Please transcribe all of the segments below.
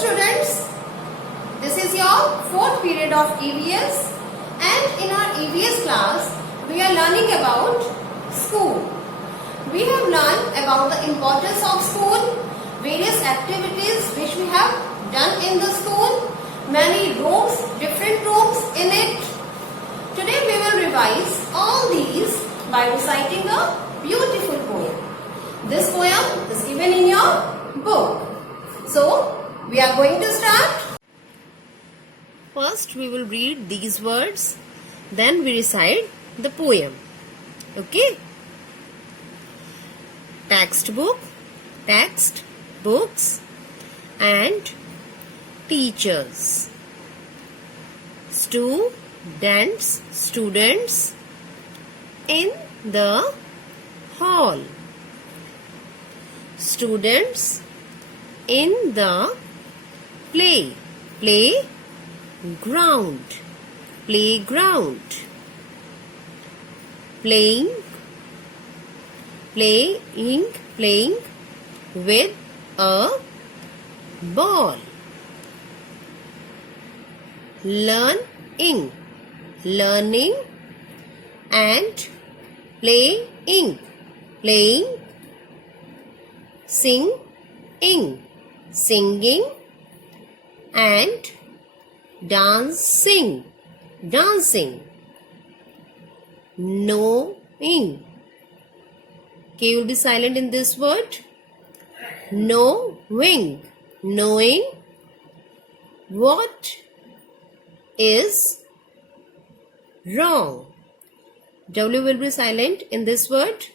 students, this is your fourth period of EVS, and in our EVS class we are learning about school. We have learned about the importance of school, various activities which we have done in the school, many rooms, different rooms in it. Today we will revise all these by reciting a beautiful poem. This poem is given in your book. So, we are going to start. First, we will read these words, then we recite the poem. Okay? Textbook, text, books, and teachers. Students in the hall. Students in the playground, playing with a ball, learning and playing, singing and dancing, knowing. Okay, you will be silent in this word. Knowing what is wrong. W will be silent in this word.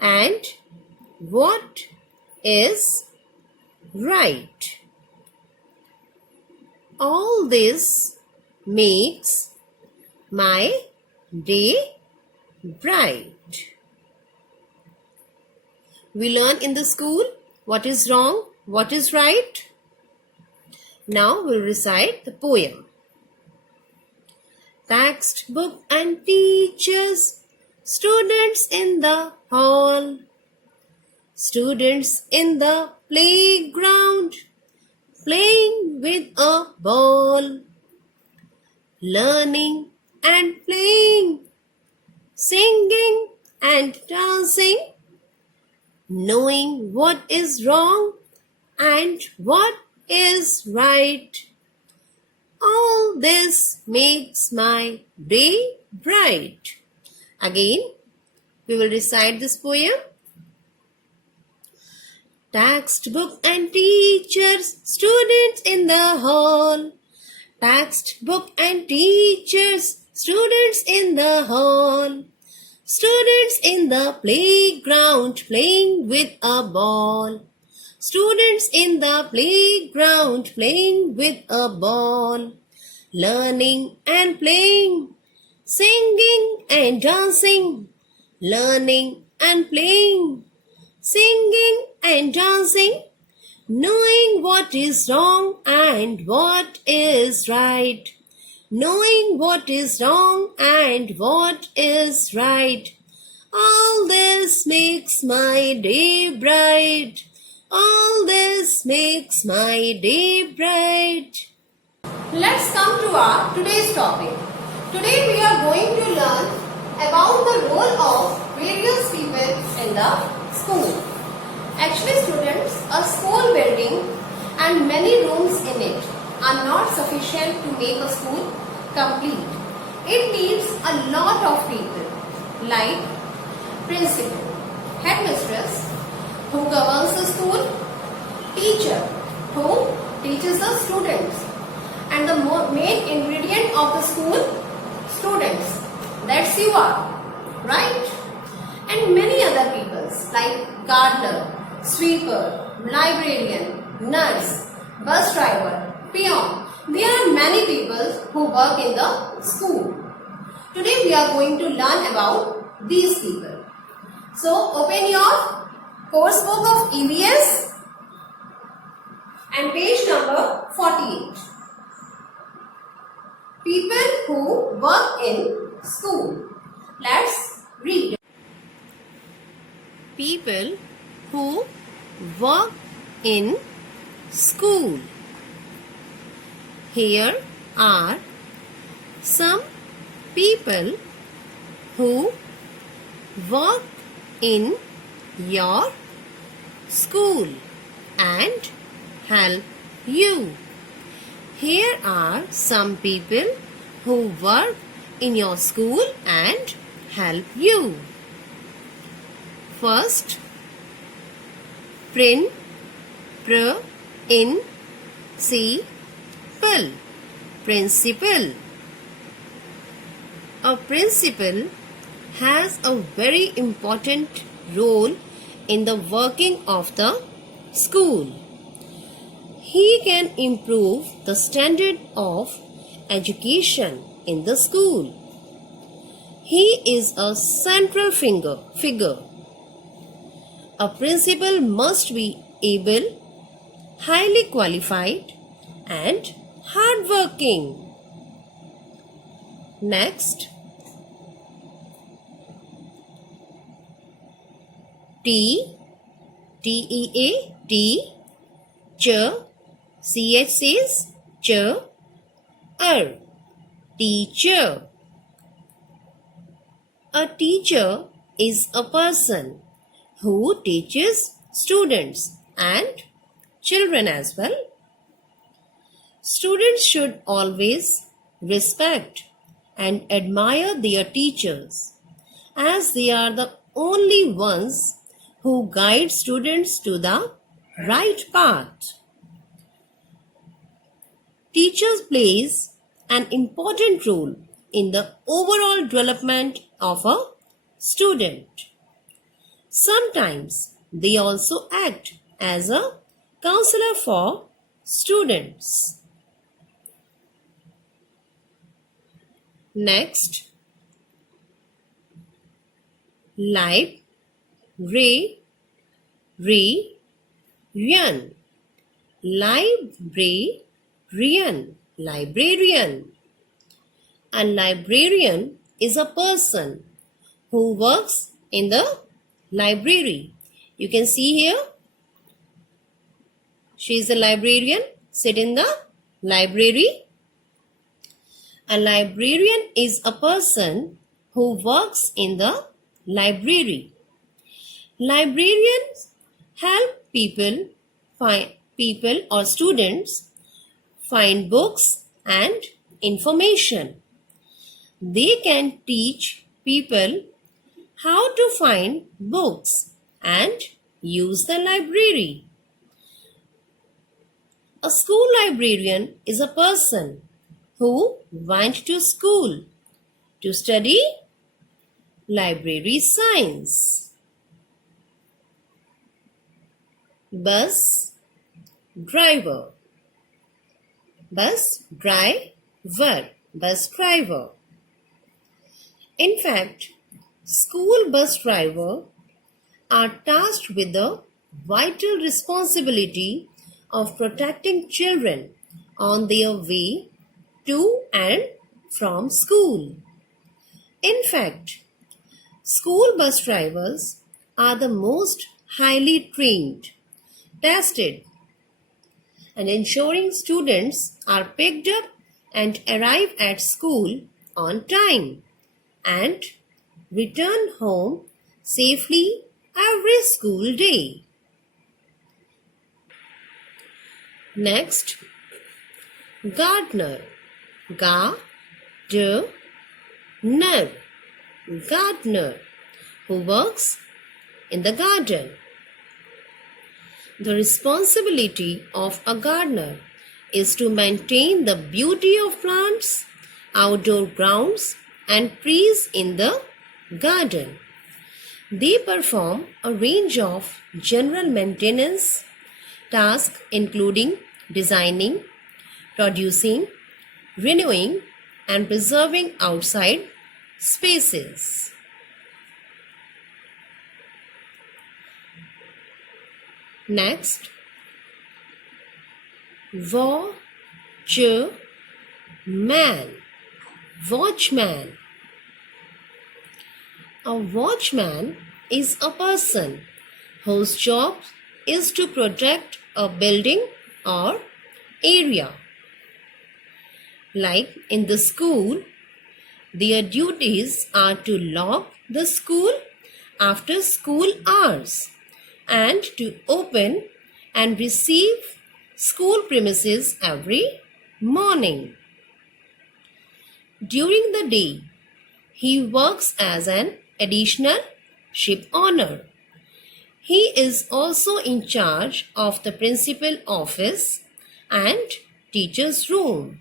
And what is right. All this makes my day bright. We learn in the school what is wrong, what is right. Now we'll recite the poem. Textbook and teachers, students in the hall, students in the playground, playing with a ball, learning and playing, singing and dancing, knowing what is wrong and what is right. All this makes my day bright. Again, we will recite this poem. Textbook and teachers, students in the hall. Textbook and teachers, students in the hall. Students in the playground playing with a ball. Students in the playground playing with a ball. Learning and playing, singing and dancing. Learning and playing, singing and dancing. Knowing what is wrong and what is right. Knowing what is wrong and what is right. All this makes my day bright. All this makes my day bright. Let's come to our today's topic. Today we are going to learn about the role of various people in the school. Actually students, a school building and many rooms in it are not sufficient to make a school complete. It needs a lot of people like principal, headmistress who governs the school, teacher who teaches the students, and the main ingredient of the school, students. That's you are, right? And many other people like gardener, sweeper, librarian, nurse, bus driver, peon. There are many people who work in the school. Today we are going to learn about these people. So open your course book of EVS and page number 48. People who work in school. Let's read. People who work in school. Here are some people who work in your school and help you. Here are some people who work in your school and help you. First, prin, pr, in, c, pil, principal. A principal has a very important role in the working of the school. He can improve the standard of education in the school. He is a central figure. A principal must be able, highly qualified, and hardworking. Next, T-E-A-T, ch, ch says ch, teacher. A teacher is a person who teaches students and children as well. Students should always respect and admire their teachers, as they are the only ones who guide students to the right path. Teachers plays an important role in the overall development of a student. Sometimes they also act as a counselor for students. Next, librarian. Librarian. A librarian is a person who works in the library. You can see here, she is a librarian, sit in the library. A librarian is a person who works in the library. Librarians help people or students find books and information. They can teach people how to find books and use the library. A school librarian is a person who went to school to study library science. Bus driver. Bus driver. In fact, school bus drivers are tasked with the vital responsibility of protecting children on their way to and from school. In fact, school bus drivers are the most highly trained, tested, and ensuring students are picked up and arrive at school on time and return home safely every school day. Next, gardener. Gardener, who works in the garden. The responsibility of a gardener is to maintain the beauty of plants, outdoor grounds, and trees in the garden. They perform a range of general maintenance tasks including designing, producing, renewing, and preserving outside spaces. Next, watchman. A watchman is a person whose job is to protect a building or area. Like in the school, their duties are to lock the school after school hours and to open and receive school premises every morning. During the day, he works as an additional ship owner. He is also in charge of the principal office and teacher's room.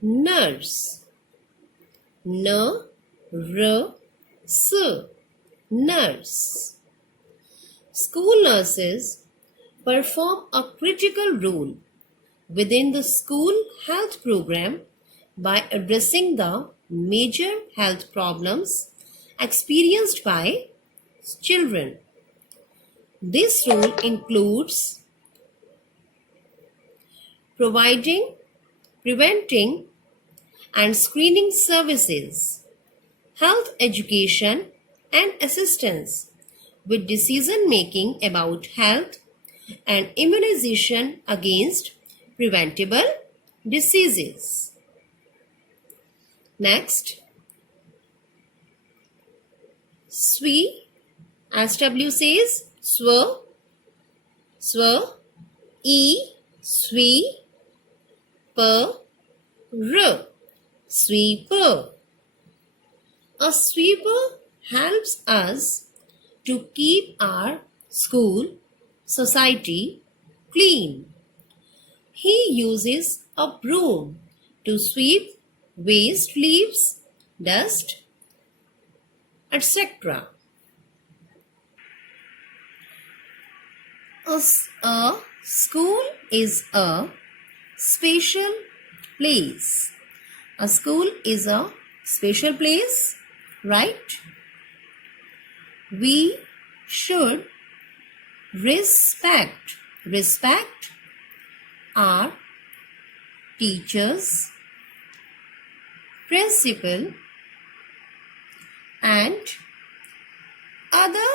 Nurse. N-R-S. Nurse. School nurses perform a critical role within the school health program by addressing the major health problems experienced by children. This role includes providing, preventing, and screening services, health education, and assistance with decision making about health and immunization against preventable diseases. Next, SWE, SW says E, SWE, sweeper. A sweeper helps us to keep our school, society clean. He uses a broom to sweep waste leaves, dust, etc. A school is a special place. A school is a special place, right? We should respect our teachers, principal, and other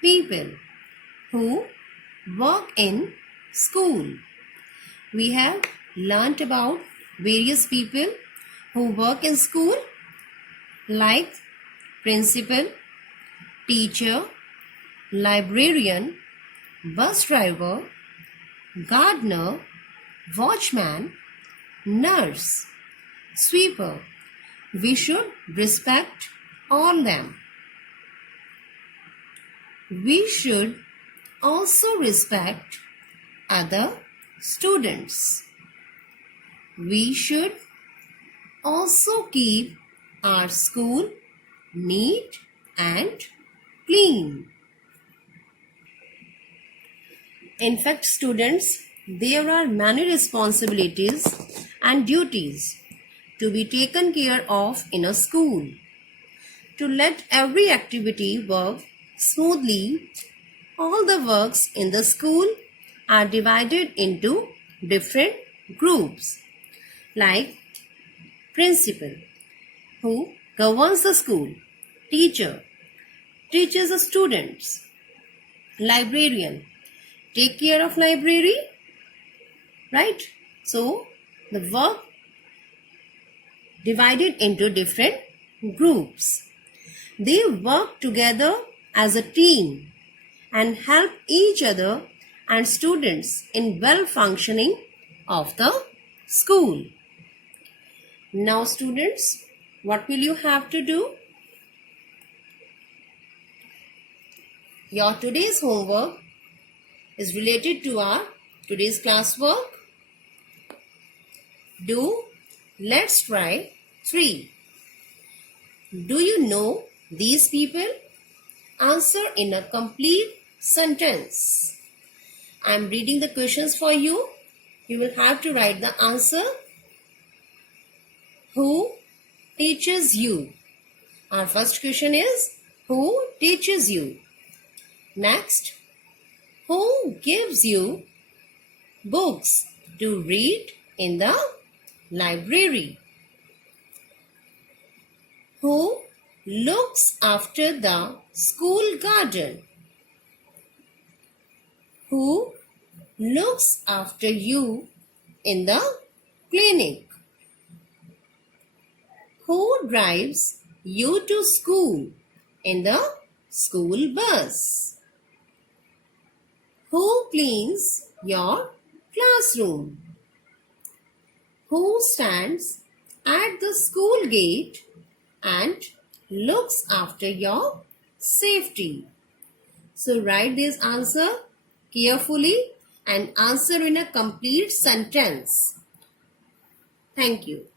people who work in school. We have learnt about various people who work in school like principal, teacher, librarian, bus driver, gardener, watchman, nurse, sweeper. We should respect all them. We should also respect other students. We should also keep our school neat and clean. In fact, students, there are many responsibilities and duties to be taken care of in a school. To let every activity work smoothly, all the works in the school are divided into different groups, like principal, who governs the school, teacher, teaches the students, librarian, take care of library, right? So the work divided into different groups. They work together as a team and help each other and students in well functioning of the school. Now students, what will you have to do? Your today's homework is related to our today's classwork. Let's try 3. Do you know these people? Answer in a complete sentence. I am reading the questions for you. You will have to write the answer. Who teaches you? Our first question is, who teaches you? Next, who gives you books to read in the library? Who looks after the school garden? Who looks after you in the clinic? Who drives you to school in the school bus? Who cleans your classroom? Who stands at the school gate and looks after your safety? So write this answer carefully and answer in a complete sentence. Thank you.